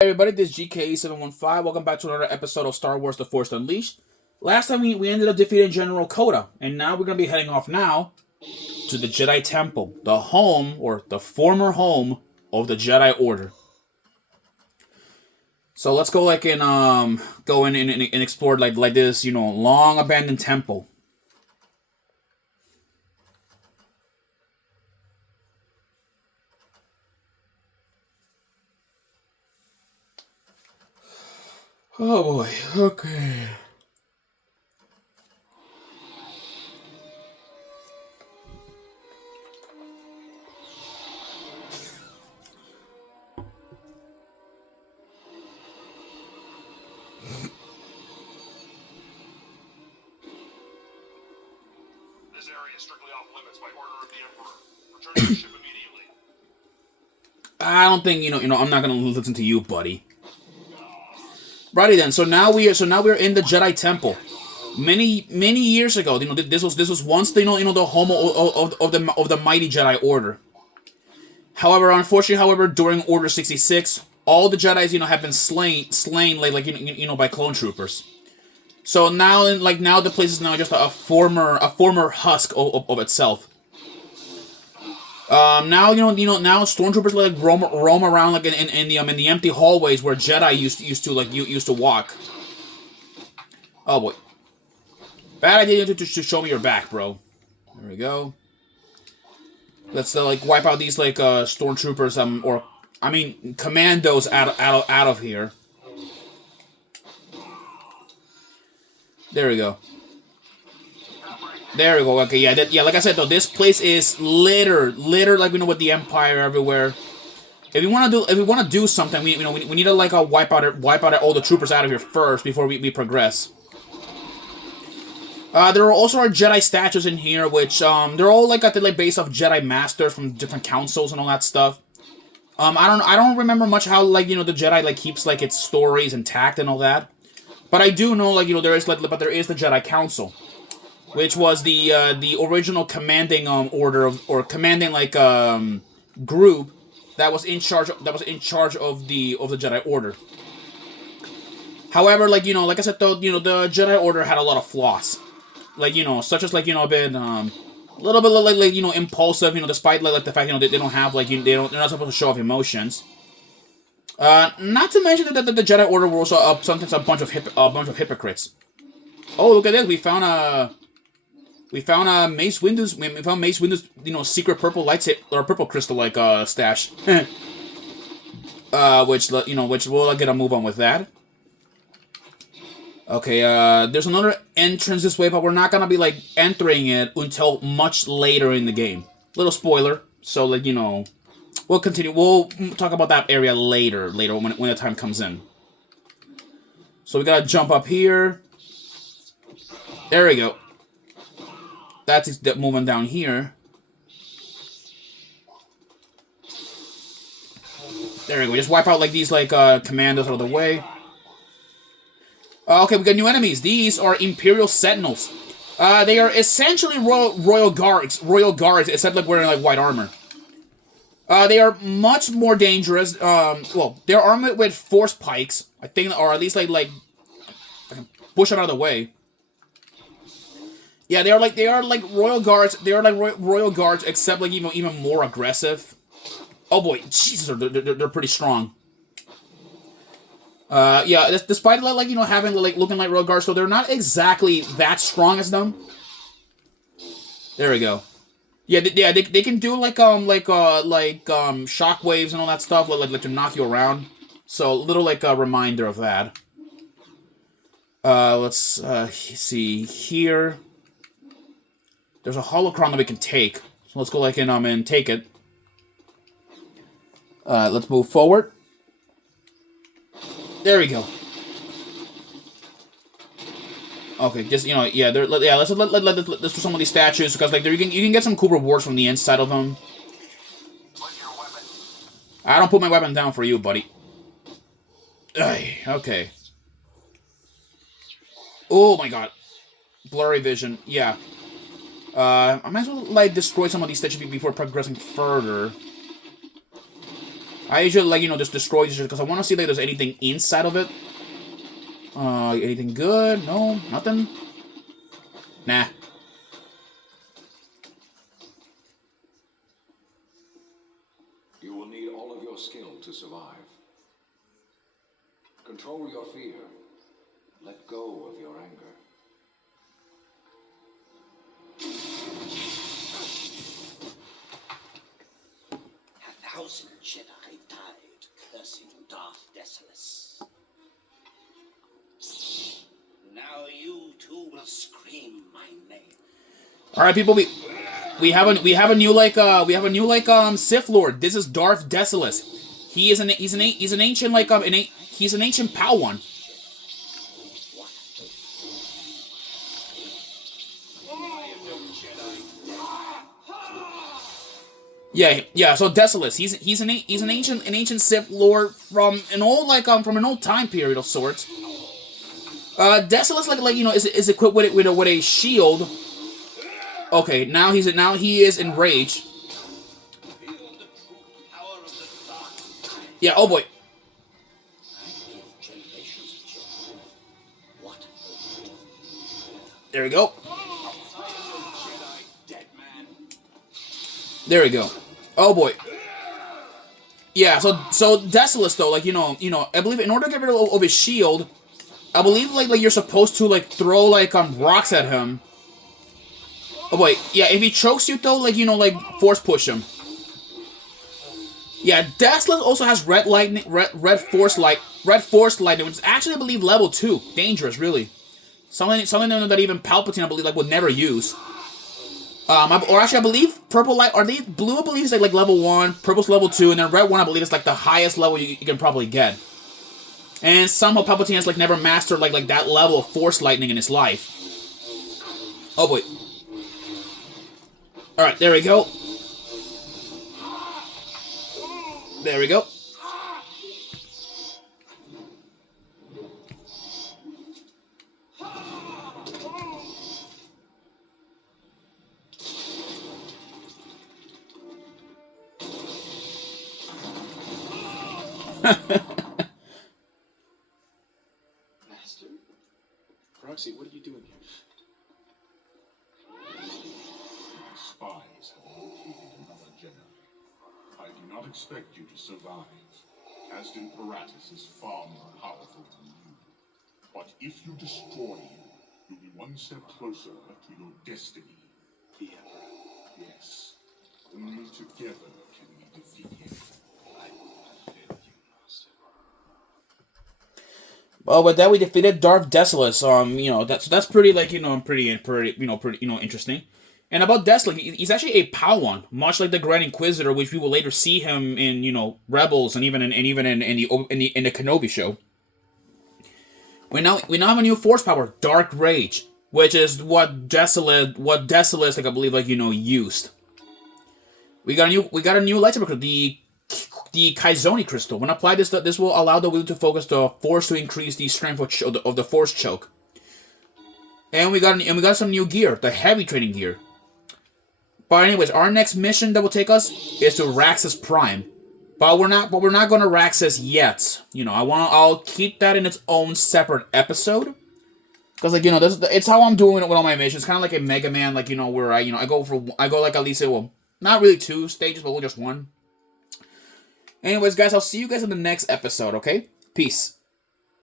Hey everybody, this is GKE715. Welcome back to another episode of Star Wars The Force Unleashed. Last time we ended up defeating General Coda, and now we're going to be heading off now to the Jedi Temple, the home, or the former home, of the Jedi Order. So let's go go in and explore like this, long abandoned temple. Oh boy, okay. This area is strictly off limits by order of the Emperor. Return to your ship immediately. I don't think I'm not gonna listen to you, buddy. Righty then. So now we're in the Jedi Temple. Many years ago, this was once the home of the mighty Jedi Order. However, unfortunately, during Order 66, all the Jedi's have been slain by clone troopers. So now the place is now just a former husk of itself. Now now stormtroopers roam around in the empty hallways where Jedi used to walk. Oh boy, bad idea to show me your back, bro. There we go. Let's wipe out these stormtroopers or I mean commandos out of here. There we go. There we go. Okay, yeah. Like I said, though, this place is littered with the Empire everywhere. If we want to do something, we need to wipe out all the troopers out of here first before we progress. There also are Jedi statues in here, which they're all at the base of Jedi Masters from different councils and all that stuff. I don't remember much how the Jedi keeps its stories intact and all that, but I do know there is the Jedi Council, which was the original commanding order or commanding group that was in charge of the Jedi Order. However, like I said though, the Jedi Order had a lot of flaws, such as a bit little bit impulsive, despite the fact they don't have they're not supposed to show off emotions. Not to mention that the Jedi Order were also sometimes a bunch of hypocrites. Oh, look at this! We found Mace Windu's. We found Mace Windu's, secret purple lightsaber or purple crystal stash. Which we'll get a move on with that. Okay, there's another entrance this way, but we're not gonna be entering it until much later in the game. Little spoiler, so we'll continue. We'll talk about that area later when the time comes in. So we gotta jump up here. There we go. That's moving down here. There we go. Just wipe out these commandos out of the way. Okay, we got new enemies. These are Imperial Sentinels. They are essentially royal guards, except wearing white armor. They are much more dangerous. Well, they're armed with force pikes, I think, or at least I can push them out of the way. Yeah, they are royal guards. They are royal guards, except even more aggressive. Oh boy, Jesus, they're pretty strong. Yeah, despite having looking like royal guards, so they're not exactly that strong as them. There we go. Yeah, they can do shockwaves and all that stuff, to knock you around. So a little a reminder of that. Let's see here. There's a holocron that we can take. So let's go and take it. Let's move forward. There we go. Okay, just yeah, let's do some of these statues because you can get some cool rewards from the inside of them. I don't put my weapon down for you, buddy. Okay. Oh my god, blurry vision. Yeah. I might as well destroy some of these statues before progressing further. I usually like, just destroy this because I want to see if there's anything inside of it. Anything good? No, nothing. Nah. You will need all of your skill to survive. Control your fear. Let go of your anger. A thousand Jedi died cursing Darth Decimus. Now you too will scream my name. All right, people. We have a new Sith Lord. This is Darth Decimus. He's an ancient he's an ancient Padawan. Yeah. So Decimus, he's an ancient Sith Lord from an old time period of sorts. Decimus is equipped with a shield. Okay, now he is enraged. Yeah, oh boy. There we go. There we go. Oh boy. Yeah, so Decimus though, I believe in order to get rid of his shield, I believe like you're supposed to throw rocks at him. Oh boy, yeah, if he chokes you though, force push him. Yeah, Decimus also has red force lightning, which is actually, I believe, level 2. Dangerous, really. Something that even Palpatine, I believe, would never use. Or actually, I believe purple light. Are they blue? I believe is like level 1, purple's level 2, and then red one, I believe, is the highest level you can probably get. And somehow Palpatine has never mastered like that level of force lightning in his life. Oh boy. All right, there we go. There we go. Master? Proxy, what are you doing here? Spies have located another Jedi. I do not expect you to survive. Aston Paratus is far more powerful than you. But if you destroy him, you'll be one step closer to your destiny. The Emperor. Yes. Only together can we defeat him. I will not fail you, Master. Well, with that we defeated Darth Decimus. That's pretty pretty interesting. And about Decimus, he's actually a Padawan, much like the Grand Inquisitor, which we will later see him in Rebels and even in the Kenobi show. We now have a new force power, Dark Rage, which is what Decimus I believe used. We got a new lightsaber, the Kaizoni crystal. When applied, this will allow the wielder to focus the force to increase the strength of the force choke. And we got some new gear, the heavy training gear. But anyways, our next mission that will take us is to Raxus Prime. But we're not going to Raxus yet. I'll keep that in its own separate episode. Because it's how I'm doing it with all my missions. Kind of like a Mega Man, where I go at least not really 2 stages, but just 1. Anyways, guys, I'll see you guys in the next episode, okay? Peace.